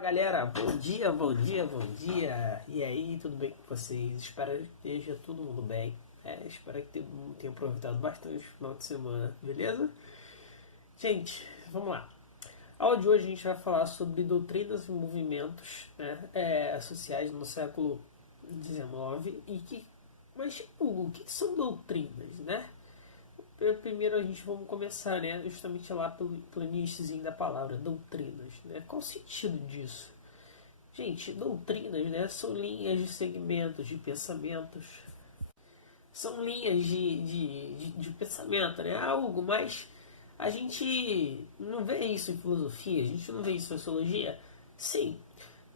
Fala galera, bom dia, bom dia, bom dia. E aí, tudo bem com vocês? Espero que esteja todo mundo bem. Espero que todo mundo tenha aproveitado bastante o final de semana, beleza? Gente, vamos lá. A aula de hoje a gente vai falar sobre doutrinas e movimentos, né, sociais no século XIX. Mas Hugo, o que são doutrinas, né? Primeiro a gente vamos começar, né, justamente lá pelo iníciozinho da palavra, doutrinas, né? Qual o sentido disso? Gente, doutrinas, né, são linhas de segmentos de pensamentos, são linhas de pensamento, né? Algo, mas a gente não vê isso em filosofia, a gente não vê isso em sociologia? Sim,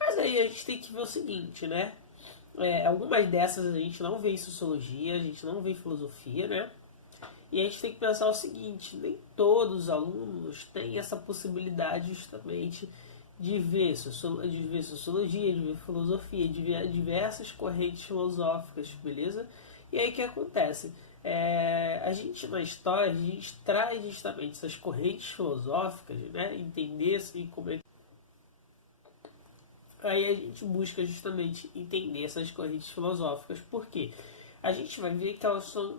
mas aí a gente tem que ver o seguinte, né? Algumas dessas a gente não vê em sociologia, a gente não vê em filosofia, né? E a gente tem que pensar o seguinte, nem todos os alunos têm essa possibilidade justamente de ver sociologia, de ver filosofia, de ver diversas correntes filosóficas, beleza? E aí o que acontece? A gente na história, a gente traz justamente essas correntes filosóficas, né? Entender assim, como é. Aí a gente busca justamente entender essas correntes filosóficas, porque a gente vai ver que elas são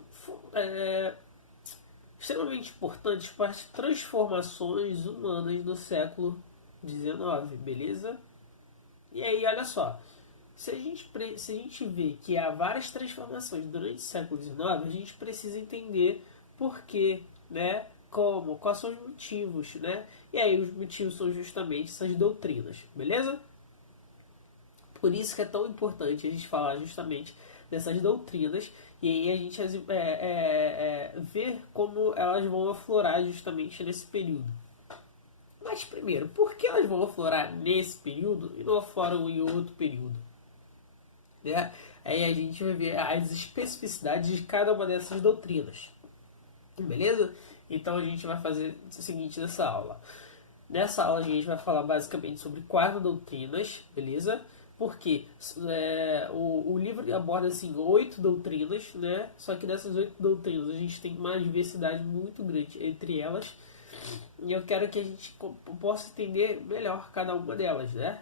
extremamente importantes para as transformações humanas do século XIX, beleza? E aí, olha só, se a gente vê que há várias transformações durante o século XIX, a gente precisa entender por quê, né? Como, quais são os motivos, né? E aí os motivos são justamente essas doutrinas, beleza? Por isso que é tão importante a gente falar justamente dessas doutrinas e aí a gente ver como elas vão aflorar justamente nesse período. Mas primeiro, por que elas vão aflorar nesse período e não afloram em outro período? Né? Aí a gente vai ver as especificidades de cada uma dessas doutrinas. Beleza? Então a gente vai fazer o seguinte nessa aula. Nessa aula a gente vai falar basicamente sobre 4 doutrinas, beleza? Porque o livro aborda assim 8 doutrinas, né? Só que dessas 8 doutrinas a gente tem uma diversidade muito grande entre elas. E eu quero que a gente possa entender melhor cada uma delas, né?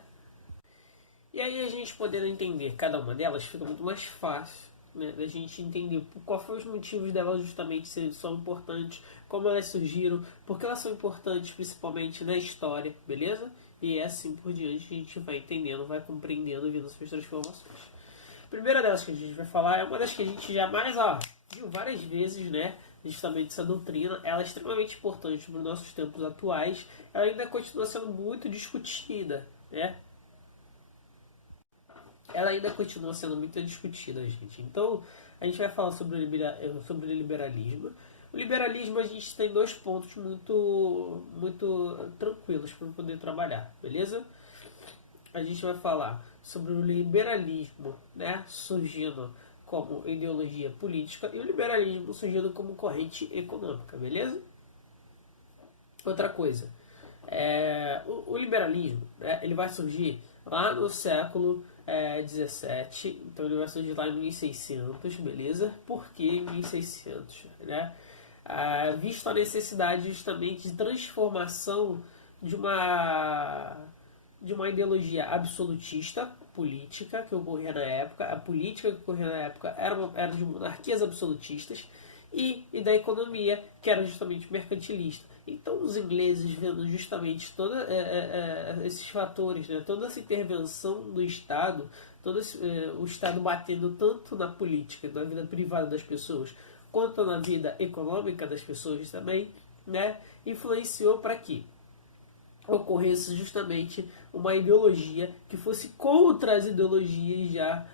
E aí a gente podendo entender cada uma delas fica muito mais fácil, né, da gente entender quais foram os motivos delas justamente se são importantes, como elas surgiram, porque elas são importantes principalmente na história, beleza? E assim por diante a gente vai entendendo, vai compreendendo, vendo suas transformações. A primeira delas que a gente vai falar é uma das que a gente já mais viu várias vezes, né? Justamente essa doutrina, ela é extremamente importante para os nossos tempos atuais, ela ainda continua sendo muito discutida, né? Ela ainda continua sendo muito discutida, gente. Então, a gente vai falar sobre o liberalismo. O liberalismo, a gente tem 2 pontos muito tranquilos para poder trabalhar, beleza? A gente vai falar sobre o liberalismo, né, surgindo como ideologia política e o liberalismo surgindo como corrente econômica, beleza? Outra coisa, o liberalismo, né, ele vai surgir lá no século 17, então ele vai surgir lá em 1600, beleza? Por que 1600? Né? Visto a necessidade justamente de transformação de uma ideologia absolutista política que ocorria na época. A política que ocorria na época era de monarquias absolutistas e da economia, que era justamente mercantilista. Então os ingleses, vendo justamente todos esses fatores, né, toda essa intervenção do Estado, o Estado batendo tanto na política, na vida privada das pessoas, quanto na vida econômica das pessoas também, né, influenciou para que ocorresse justamente uma ideologia que fosse contra as ideologias já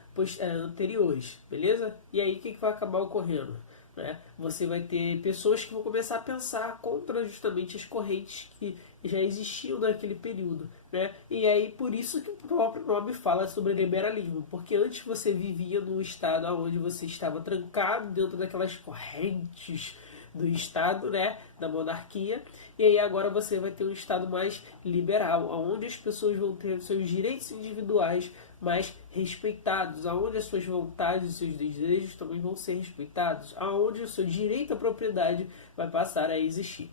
anteriores, beleza? E aí o que vai acabar ocorrendo? Né? Você vai ter pessoas que vão começar a pensar contra justamente as correntes que já existiam naquele período, né? E aí por isso que o próprio nome fala sobre liberalismo, porque antes você vivia num estado onde você estava trancado dentro daquelas correntes do Estado, né, da monarquia, e aí agora você vai ter um Estado mais liberal, onde as pessoas vão ter seus direitos individuais mais respeitados, aonde as suas vontades e seus desejos também vão ser respeitados, aonde o seu direito à propriedade vai passar a existir.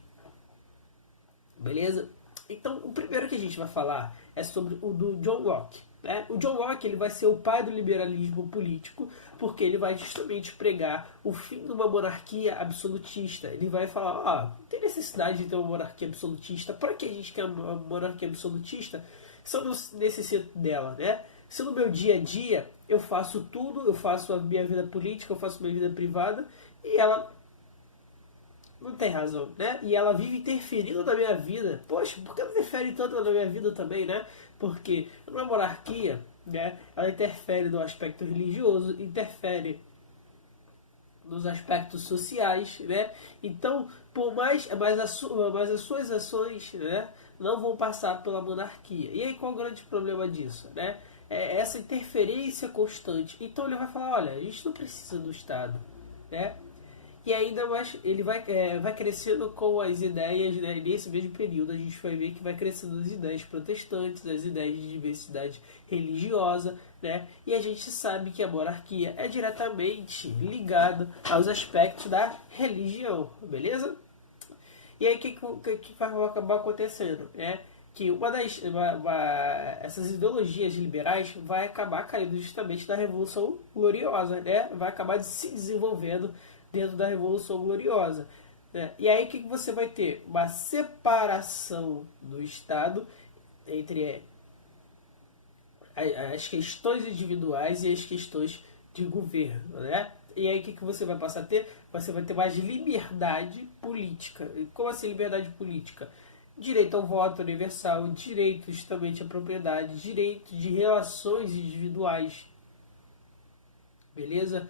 Beleza? Então, o primeiro que a gente vai falar é sobre o do John Locke. Né? O John Locke ele vai ser o pai do liberalismo político, porque ele vai justamente pregar o fim de uma monarquia absolutista. Ele vai falar, não tem necessidade de ter uma monarquia absolutista. Para que a gente quer uma monarquia absolutista se eu não necessito dela, né? Se no meu dia a dia eu faço tudo, eu faço a minha vida política, eu faço a minha vida privada, e ela não tem razão, né? E ela vive interferindo na minha vida. Poxa, por que ela interfere tanto na minha vida também, né? Porque numa monarquia, né, ela interfere no aspecto religioso, interfere nos aspectos sociais, né? Então, por mais, mas as suas ações, né, não vão passar pela monarquia. E aí qual o grande problema disso, né? É essa interferência constante. Então ele vai falar, olha, a gente não precisa do Estado, né? E ainda mais, ele vai crescendo com as ideias, né? Nesse mesmo período a gente vai ver que vai crescendo as ideias protestantes, as ideias de diversidade religiosa, né? E a gente sabe que a monarquia é diretamente ligada aos aspectos da religião, beleza? E aí o que vai acabar acontecendo? Que essas ideologias liberais vai acabar caindo justamente na Revolução Gloriosa, né? Vai acabar se desenvolvendo dentro da Revolução Gloriosa, né? E aí o que você vai ter? Uma separação do Estado entre as questões individuais e as questões de governo, né? E aí o que você vai passar a ter? Você vai ter mais liberdade política. Como assim liberdade política? Direito ao voto universal, direito justamente à propriedade, direito de relações individuais, beleza?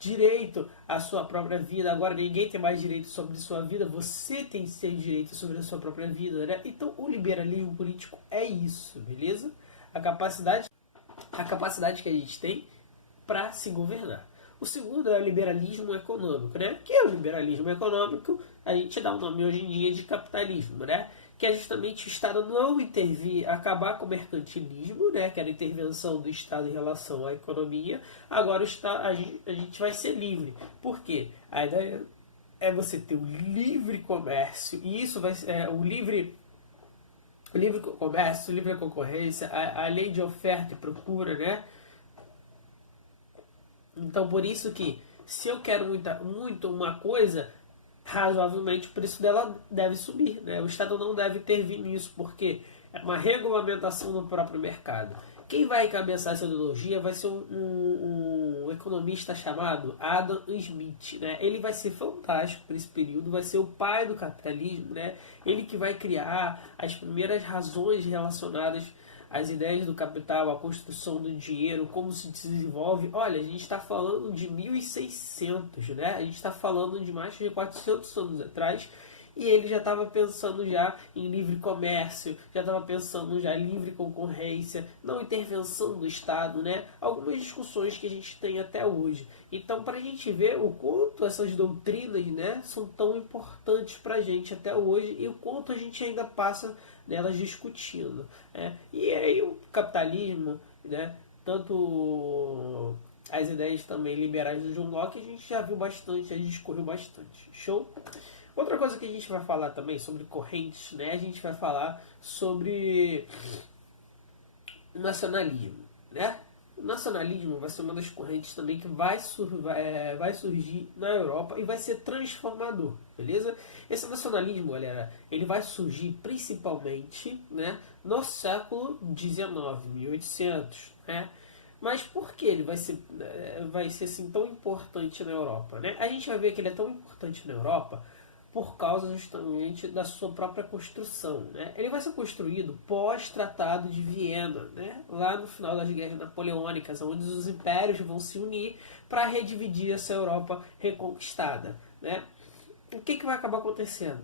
Direito à sua própria vida. Agora ninguém tem mais direito sobre a sua vida, você tem que ter direito sobre a sua própria vida, né? Então o liberalismo político é isso, beleza? A capacidade que a gente tem para se governar. O segundo é o liberalismo econômico, né? Que é o liberalismo econômico, a gente dá o nome hoje em dia de capitalismo, né? Que é justamente o Estado não intervir, acabar com o mercantilismo, né? Que era a intervenção do Estado em relação à economia. Agora a gente vai ser livre. Por quê? A ideia é você ter o livre comércio, e isso vai ser o livre comércio, livre concorrência, a lei de oferta e procura, né? Então, por isso que, se eu quero muito uma coisa, razoavelmente o preço dela deve subir, né? O Estado não deve intervir nisso, porque é uma regulamentação do próprio mercado. Quem vai encabeçar essa ideologia vai ser um economista chamado Adam Smith, né? Ele vai ser fantástico para esse período, vai ser o pai do capitalismo, né? Ele que vai criar as primeiras razões relacionadas às ideias do capital, a construção do dinheiro, como se desenvolve. Olha, a gente está falando de 1600, né? A gente está falando de mais de 400 anos atrás, e ele já estava pensando já em livre comércio, já estava pensando já em livre concorrência, não intervenção do Estado, né? Algumas discussões que a gente tem até hoje. Então, para a gente ver o quanto essas doutrinas, né, são tão importantes para a gente até hoje, e o quanto a gente ainda passa nelas discutindo, né? E aí o capitalismo, né, tanto as ideias também liberais do John Locke, a gente já viu bastante, já discorreu bastante. Show? Outra coisa que a gente vai falar também sobre correntes, né? A gente vai falar sobre nacionalismo, né? O nacionalismo vai ser uma das correntes também que vai surgir na Europa e vai ser transformador, beleza? Esse nacionalismo, galera, ele vai surgir principalmente, né, no século XIX, 1800, né? Mas por que ele vai ser assim tão importante na Europa, né? A gente vai ver que ele é tão importante na Europa por causa justamente da sua própria construção, né? Ele vai ser construído pós-Tratado de Viena, né? Lá no final das guerras napoleônicas, onde os impérios vão se unir para redividir essa Europa reconquistada, né? O que vai acabar acontecendo?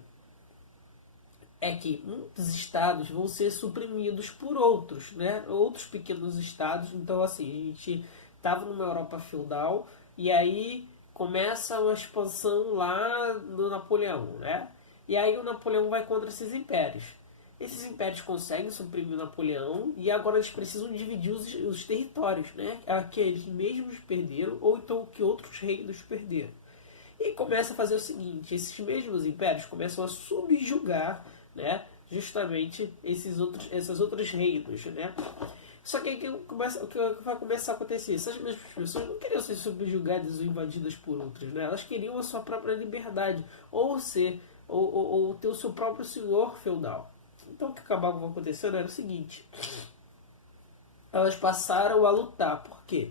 É que muitos estados vão ser suprimidos por outros, né? Outros pequenos estados. Então, assim, a gente estava numa Europa feudal e aí começa uma expansão lá do Napoleão, né? E aí o Napoleão vai contra esses impérios. Esses impérios conseguem suprimir o Napoleão e agora eles precisam dividir os territórios, né? Que eles mesmos perderam ou então que outros reinos perderam. E começa a fazer o seguinte, esses mesmos impérios começam a subjugar, né, justamente essas outros reinos, né? Só que aí o que vai começar a acontecer? Essas mesmas pessoas não queriam ser subjugadas ou invadidas por outras, né? Elas queriam a sua própria liberdade, ou ou ter o seu próprio senhor feudal. Então o que acabava acontecendo era o seguinte: elas passaram a lutar, porque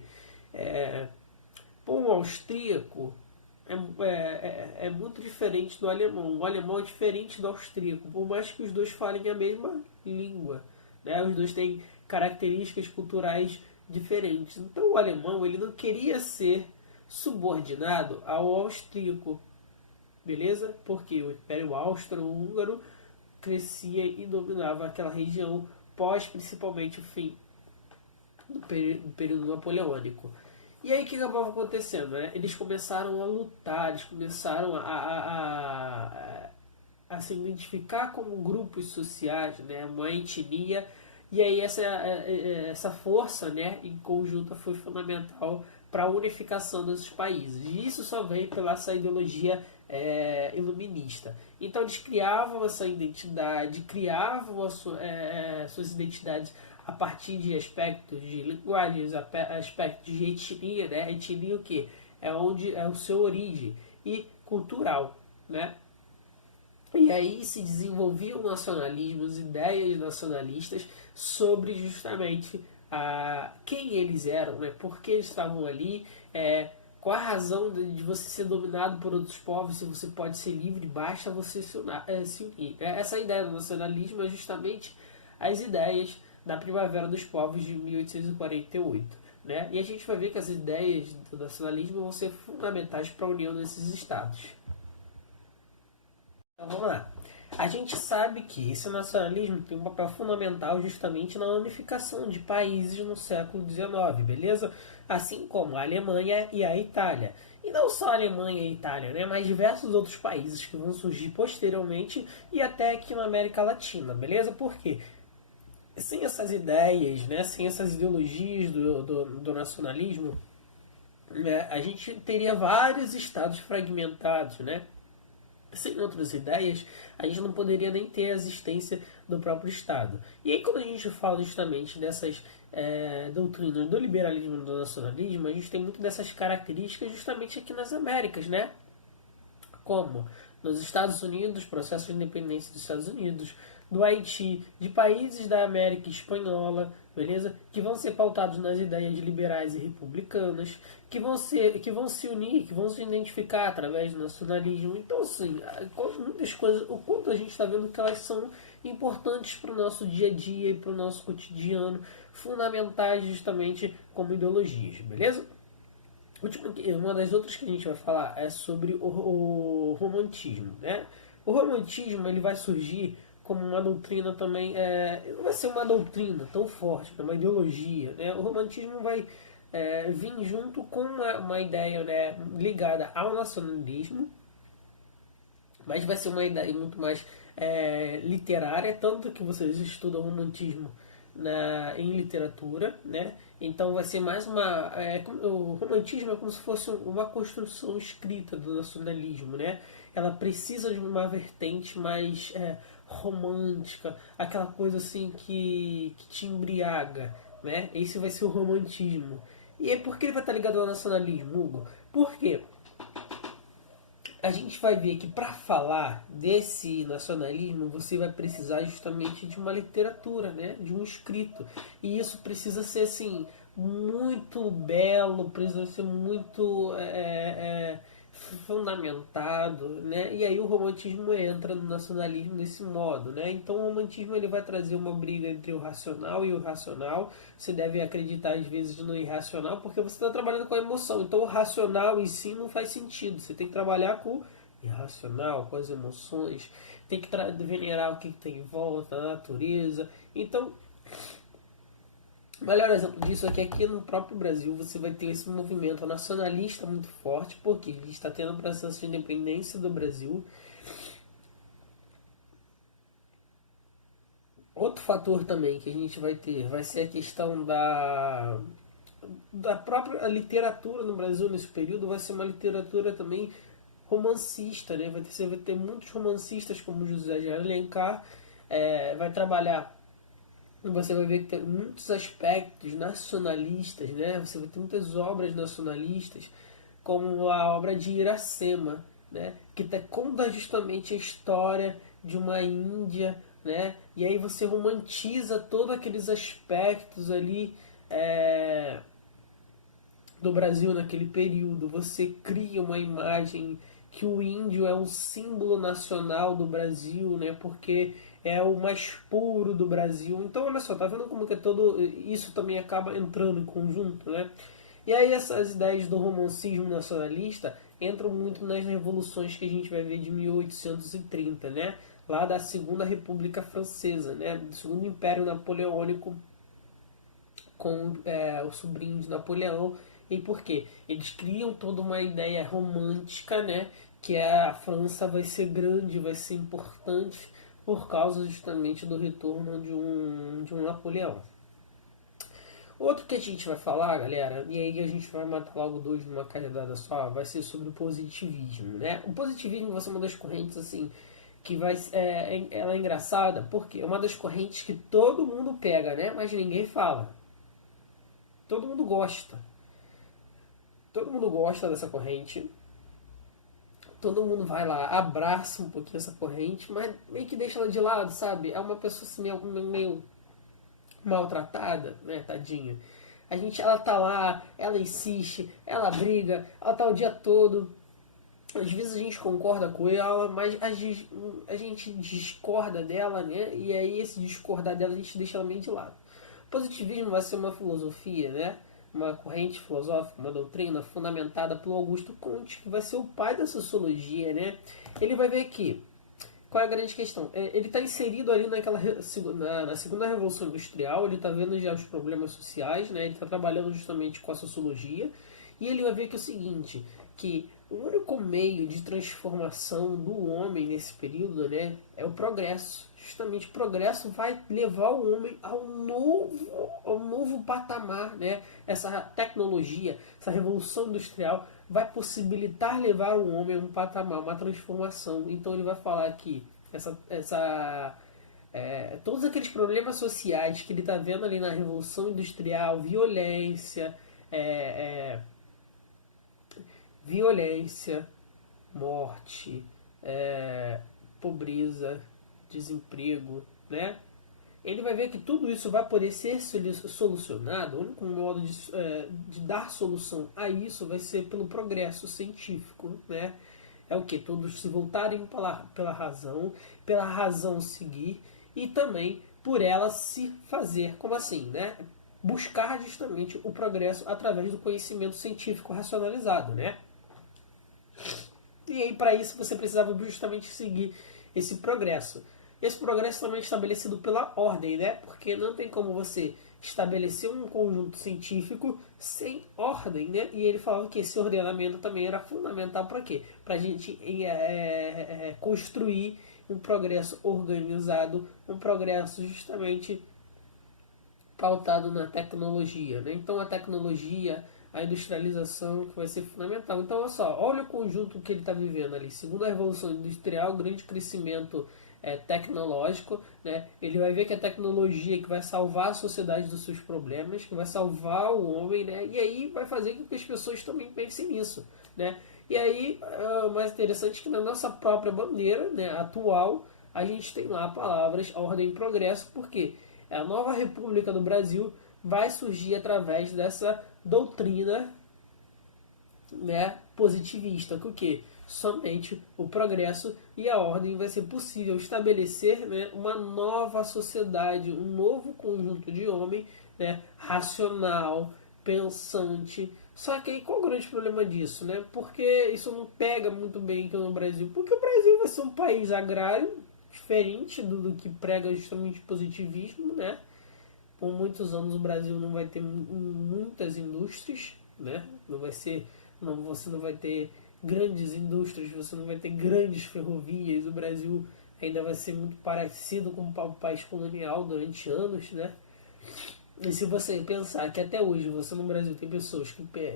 o austríaco é muito diferente do alemão. O alemão é diferente do austríaco, por mais que os dois falem a mesma língua, né? Os dois têm características culturais diferentes. Então o alemão ele não queria ser subordinado ao austríaco, beleza? Porque o Império Austro-Húngaro crescia e dominava aquela região pós principalmente o fim do período napoleônico. E aí o que acabava acontecendo? Né? Eles começaram a lutar, eles começaram a se identificar como grupos sociais, né? Uma etnia, e aí essa força, né, em conjunto foi fundamental para a unificação desses países. E isso só veio pela essa ideologia iluminista. Então eles criavam essa identidade, criavam suas identidades a partir de aspectos de linguagens, aspectos de etnia, né? Etnia o que? É onde é o seu origem, e cultural, né? E aí se desenvolviam nacionalismos, ideias nacionalistas sobre justamente quem eles eram, né? Por que eles estavam ali, qual a razão de você ser dominado por outros povos, se você pode ser livre, basta você se unir. Essa ideia do nacionalismo é justamente as ideias da Primavera dos Povos de 1848. Né? E a gente vai ver que as ideias do nacionalismo vão ser fundamentais para a união desses estados. Então vamos lá. A gente sabe que esse nacionalismo tem um papel fundamental justamente na unificação de países no século XIX, beleza? Assim como a Alemanha e a Itália. E não só a Alemanha e a Itália, né? Mas diversos outros países que vão surgir posteriormente e até aqui na América Latina, beleza? Por quê? Sem essas ideias, né? Sem essas ideologias do nacionalismo, né? A gente teria vários estados fragmentados, né? Sem outras ideias, a gente não poderia nem ter a existência do próprio Estado. E aí, quando a gente fala justamente dessas doutrinas do liberalismo e do nacionalismo, a gente tem muito dessas características justamente aqui nas Américas, né? Como nos Estados Unidos, processo de independência dos Estados Unidos, do Haiti, de países da América Espanhola, beleza? Que vão ser pautados nas ideias liberais e republicanas, que vão se unir, que vão se identificar através do nacionalismo. Então, assim, muitas coisas, o quanto a gente está vendo que elas são importantes para o nosso dia a dia e para o nosso cotidiano, fundamentais justamente como ideologias, beleza? Uma das outras que a gente vai falar é sobre o romantismo, né? O romantismo ele vai surgir como uma doutrina também, não vai ser uma doutrina tão forte, é uma ideologia, né? O romantismo vai vir junto com uma ideia, né, ligada ao nacionalismo, mas vai ser uma ideia muito mais literária, tanto que vocês estudam romantismo em literatura, né? Então vai ser mais o romantismo é como se fosse uma construção escrita do nacionalismo, né? Ela precisa de uma vertente mais romântica, aquela coisa assim que te embriaga, né? Esse vai ser o romantismo. E é por que ele vai estar ligado ao nacionalismo, Hugo? Por quê? A gente vai ver que para falar desse nacionalismo você vai precisar justamente de uma literatura, né? De um escrito. E isso precisa ser assim muito belo, precisa ser muito fundamentado, né? E aí o romantismo entra no nacionalismo desse modo, né? Então o romantismo ele vai trazer uma briga entre o racional e o irracional. Você deve acreditar às vezes no irracional porque você está trabalhando com a emoção. Então o racional em si não faz sentido. Você tem que trabalhar com o irracional, com as emoções. Tem que venerar o que tem em volta, a natureza. Então o melhor exemplo disso é que aqui no próprio Brasil você vai ter esse movimento nacionalista muito forte, porque a gente está tendo o processo de independência do Brasil. Outro fator também que a gente vai ter vai ser a questão da própria literatura no Brasil nesse período, vai ser uma literatura também romancista, né? Você vai ter muitos romancistas como José de Alencar vai trabalhar, você vai ver que tem muitos aspectos nacionalistas, né? Você vai ter muitas obras nacionalistas, como a obra de Iracema, né? Que conta justamente a história de uma Índia, né? E aí você romantiza todos aqueles aspectos ali do Brasil naquele período. Você cria uma imagem que o índio é um símbolo nacional do Brasil, né? Porque é o mais puro do Brasil. Então, olha só, tá vendo como que todo isso também acaba entrando em conjunto, né? E aí essas ideias do romancismo nacionalista entram muito nas revoluções que a gente vai ver de 1830, né? Lá da Segunda República Francesa, né? Do Segundo Império Napoleônico, com o sobrinho de Napoleão. E por quê? Eles criam toda uma ideia romântica, né? Que a França vai ser grande, vai ser importante por causa justamente do retorno de um Napoleão. Outro que a gente vai falar, galera, e aí a gente vai matar logo dois numa cajadada só, vai ser sobre o positivismo, né? O positivismo vai ser uma das correntes, assim, que ela é engraçada, porque é uma das correntes que todo mundo pega, né? Mas ninguém fala. Todo mundo gosta. Todo mundo gosta dessa corrente. Todo mundo vai lá, abraça um pouquinho essa corrente, mas meio que deixa ela de lado, sabe? É uma pessoa assim, meio maltratada, né, tadinha. Ela tá lá, ela insiste, ela briga, ela tá o dia todo. Às vezes a gente concorda com ela, mas a gente discorda dela, né? E aí esse discordar dela a gente deixa ela meio de lado. O positivismo vai ser uma filosofia, né? Uma corrente filosófica, uma doutrina fundamentada pelo Augusto Comte, que vai ser o pai da sociologia, né? Ele vai ver que qual é a grande questão? Ele está inserido ali na segunda revolução industrial, ele está vendo já os problemas sociais, né? Ele está trabalhando justamente com a sociologia, e ele vai ver que é o seguinte, que o único meio de transformação do homem nesse período, né, é o progresso. Justamente o progresso vai levar o homem ao novo patamar, né? Essa tecnologia, essa revolução industrial vai possibilitar levar o homem a um patamar, uma transformação. Então ele vai falar que todos aqueles problemas sociais que ele está vendo ali na Revolução Industrial, violência, morte, pobreza, desemprego, né? Ele vai ver que tudo isso vai poder ser solucionado. O único modo de dar solução a isso vai ser pelo progresso científico, né? É o que? Todos se voltarem pela razão seguir e também por ela se fazer. Como assim, né? Buscar justamente o progresso através do conhecimento científico racionalizado, né? E aí, para isso, você precisava justamente seguir esse progresso. Esse progresso também é estabelecido pela ordem, né? Porque não tem como você estabelecer um conjunto científico sem ordem, né? E ele falava que esse ordenamento também era fundamental para quê? Para a gente construir um progresso organizado, um progresso justamente pautado na tecnologia, né? Então a tecnologia, a industrialização que vai ser fundamental. Então olha só, olha o conjunto que ele está vivendo ali. Segundo a Revolução Industrial, grande crescimento tecnológico, né? Ele vai ver que a tecnologia que vai salvar a sociedade dos seus problemas, que vai salvar o homem, né? E aí vai fazer com que as pessoas também pensem nisso, né? E aí, o mais interessante é que na nossa própria bandeira, né, atual, a gente tem lá palavras ordem e progresso, porque a nova República do Brasil vai surgir através dessa doutrina, né, positivista, que o quê? Somente o progresso e a ordem vai ser possível estabelecer, né, uma nova sociedade, um novo conjunto de homem, né, racional, pensante. Só que aí qual o grande problema disso, né? Porque isso não pega muito bem aqui no Brasil. Porque o Brasil vai ser um país agrário, diferente do que prega justamente o positivismo, né? Por muitos anos o Brasil não vai ter muitas indústrias, né? Você não vai ter grandes indústrias, você não vai ter grandes ferrovias. O Brasil ainda vai ser muito parecido com o país colonial durante anos, né? E se você pensar que até hoje você no Brasil tem pessoas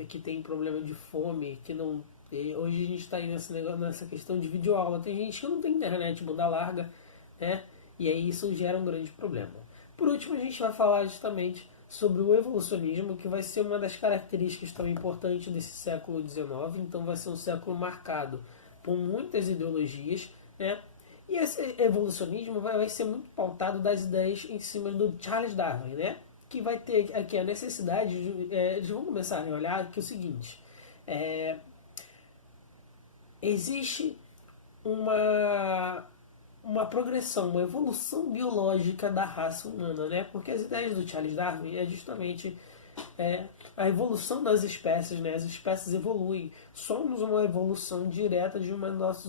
que têm problema de fome, que não. Hoje a gente está aí nessa questão de videoaula. Tem gente que não tem internet banda larga, né? E aí isso gera um grande problema. Por último, a gente vai falar justamente sobre o evolucionismo, que vai ser uma das características também importantes desse século XIX. Então vai ser um século marcado por muitas ideologias, né? E esse evolucionismo vai ser muito pautado das ideias em cima do Charles Darwin, né? Que vai ter aqui a necessidade, eles vão começar a olhar que é o seguinte, existe uma, uma progressão, uma evolução biológica da raça humana, né? Porque as ideias do Charles Darwin é justamente a evolução das espécies, né? As espécies evoluem. Somos uma evolução direta de uma dos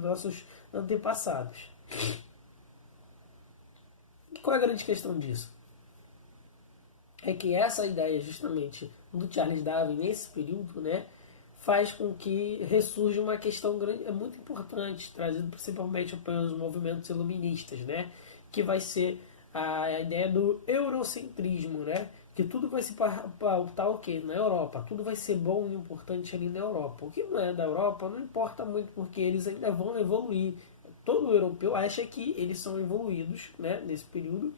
nossos antepassados. E qual é a grande questão disso? É que essa ideia justamente do Charles Darwin nesse período, né, faz com que ressurja uma questão grande, muito importante, trazida principalmente pelos movimentos iluministas, né, que vai ser a ideia do eurocentrismo, né, que tudo vai se pautar o quê? Na Europa, tudo vai ser bom e importante ali na Europa. O que não é da Europa não importa muito, porque eles ainda vão evoluir. Todo europeu acha que eles são evoluídos, né, nesse período,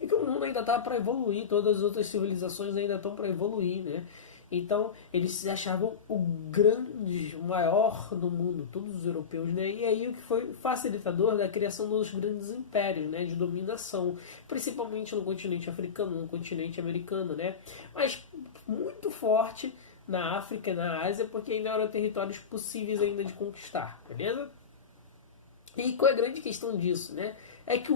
e que o mundo ainda está para evoluir, todas as outras civilizações ainda estão para evoluir, né? Então, eles se achavam o grande, o maior do mundo, todos os europeus, né? E aí o que foi facilitador da criação dos grandes impérios, né? De dominação, principalmente no continente africano, no continente americano, né? Mas muito forte na África e na Ásia, porque ainda eram territórios possíveis ainda de conquistar, beleza? E qual é a grande questão disso, né? É que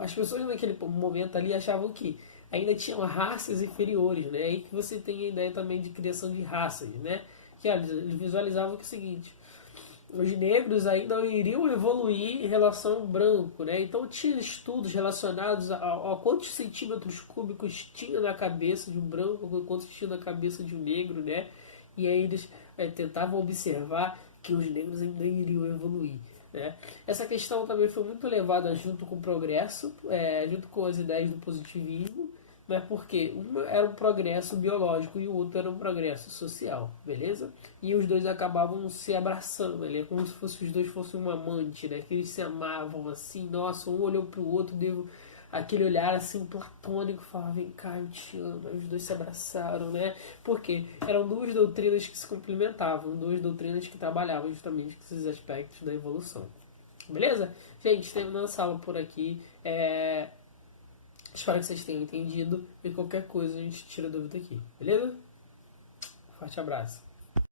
as pessoas naquele momento ali achavam que ainda tinham raças inferiores, né? Aí que você tem a ideia também de criação de raças, né? Que eles visualizavam que é o seguinte: os negros ainda iriam evoluir em relação ao branco, né? Então tinha estudos relacionados a quantos centímetros cúbicos tinha na cabeça de um branco, quantos tinha na cabeça de um negro, né? E aí eles tentavam observar que os negros ainda iriam evoluir. Né? Essa questão também foi muito levada junto com o progresso, junto com as ideias do positivismo, né? Porque um era um progresso biológico e o outro era um progresso social, beleza? E os dois acabavam se abraçando ali, é como se os dois fossem um amante, né? Que eles se amavam assim, nossa, um olhou pro outro, deu aquele olhar assim platônico, falava, vem cá, eu te amo. Os dois se abraçaram, né? Porque eram duas doutrinas que se complementavam, duas doutrinas que trabalhavam justamente com esses aspectos da evolução. Beleza? Gente, terminando essa aula por aqui. Espero que vocês tenham entendido e qualquer coisa a gente tira dúvida aqui. Beleza? Forte abraço.